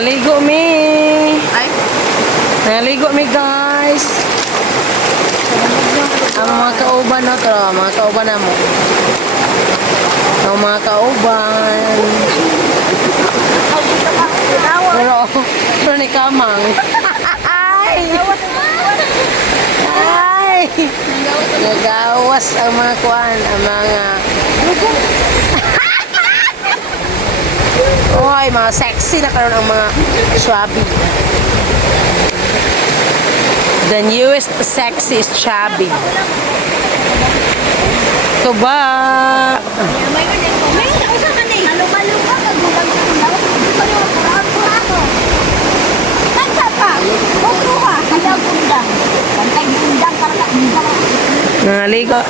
Naligo mi. Ay, Naligo mi guys. Ang mga kauban na to, mga kauban na mo. Ang mga kauban. Pero ni kamang. Ay! Ay! Nagawas ang mga kuan, ang mga Oy, mga sexy na karon ang mga chubby. The newest sexy is chubby. Ito ba? May usah ka ni. Luma-luma ka gulang sa kundaw. Dito yung kurang-kurang. Kansa pa? Bukruha. Handa kundang. Kantay kundang para sa kundang. Naligo.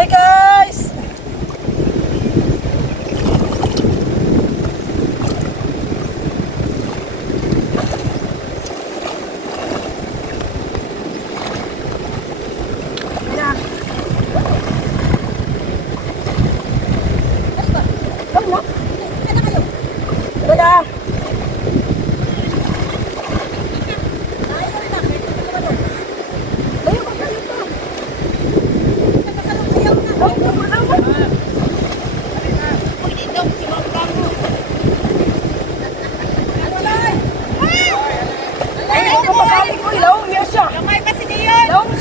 Hey guys! Kuya!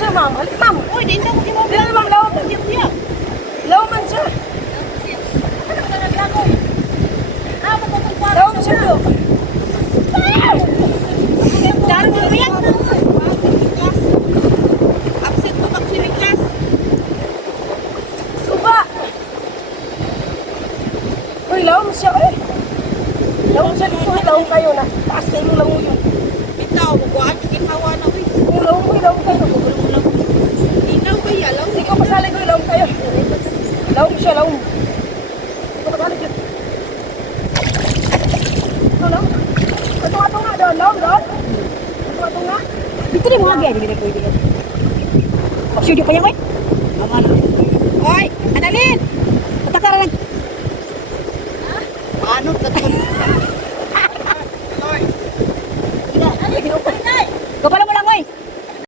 Ma'am, halik ma'am. uy, dito ko mo. Dili ma'am, lawa man. Lawa man siya. Lawa man siya do. Daro mo riyan. Absent ko pag swimming class. Suba. Uy, lawa man siya eh. Lawa man siya dito. Lawa kayo na. Taas na yung lawa yun. Bitaw, bukuan yung hawa na uy. Lawa kayo. Ikaw ba yalaw? Hindi ko pasali ko, lawa kayo. Lawa siya, lawa. Hindi ko pasali dyan. Lawa. Atong nga doon, lawa doon. Atong nga. Dito rin mga gaya. Dito rin. Studio pa yan, koy. Oy, Annalyn! Patakara lang. Paano ka to? Kapala mo lang, koy.